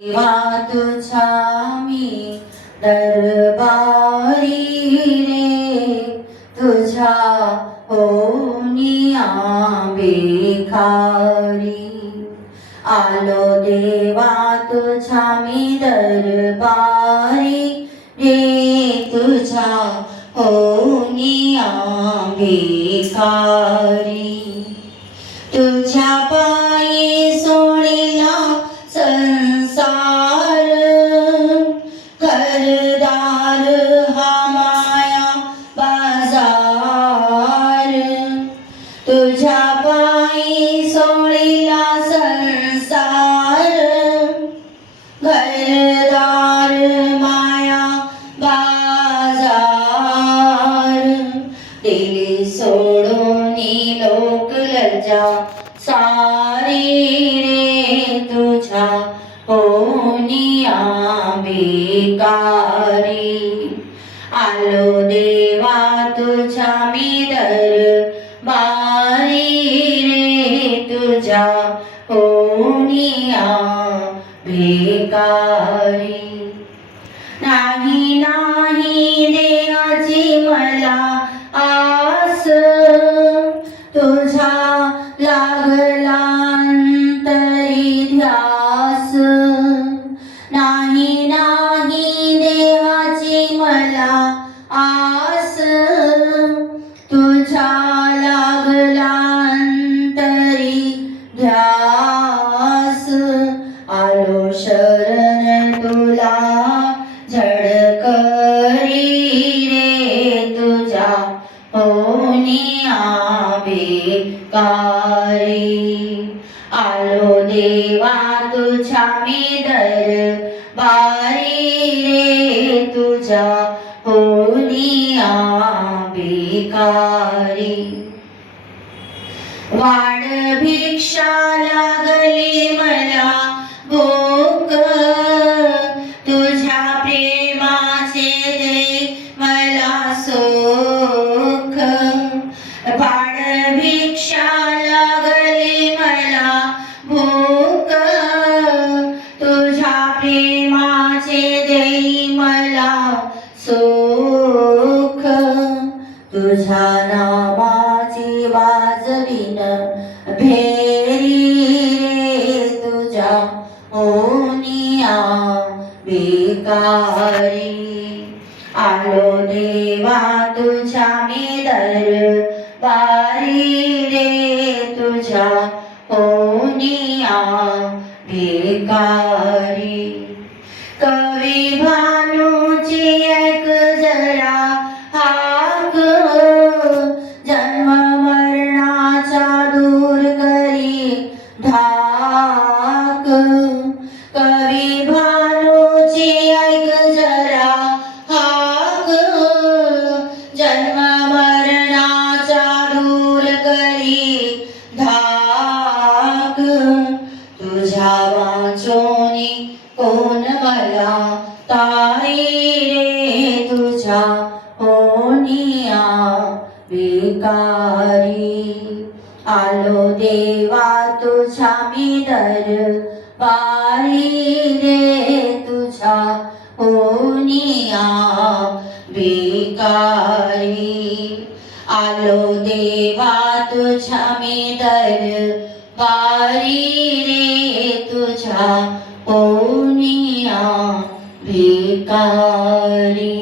देवा तुझ्या मी दरबारी रे, तुझ्या होनिया भिखारी. आलो देवा तुझ्या मी दरबारी रे, तुझ्या होनिया भिखारी. तुझ्या पायी सोडिला संसार, घरदार हा माया बाजार. तुझ्या पायी सोडिला संसार, घरदार माया बाजार. दिली सोडून लोक लज्जा सारी रे, तुझ्या होनिया भिकारी. आलो देवा तुझ्या मी दरबारी रे, तुझ्या होनिया भिकारी. नाही नाही देवाची मला आस, तुझा लागला अंतरी ध्यास. नाही नाही देवाची मला आस, तुझा लागला अंतरी ध्यास. आलो शरण तुला झडकरी रे, तुझ्या होनिया भिकारी. आलो देवा तुझ्या मी दरबारी रे, तुझ्या होनिया भिकारी. वाढ भिक्षा लागली मला भूक, तुझ्या प्रेमाचे दे मला सुख. वाढ भिक्षा लागली मला भूक, तुझ्या प्रेमाचे दे मला सुख. तुझ्या नामाची वाजवीन भेरी रे, तुझ्या होनिया भिकारी. आलो देवा तुझ्या मी दरबारी रे, तुझ्या होनिया भिकारी. कवी भानूची ऐक जरा हाक, जन्म मरणाचा दूर करी धाक. कवी भानूची ऐक जरा हाक, जन्म मरणाचा दूर करी धाक. तुझ्या वाचोनी कोण मला तारी रे, तुझ्या होनिया भिकारी. आलो देवा तुझ्या मी दरबारी रे, तुझ्या होनिया भिकारी. आलो देवा तुझ्या मी दरबारी रे, तुझ्या होनिया भिकारी.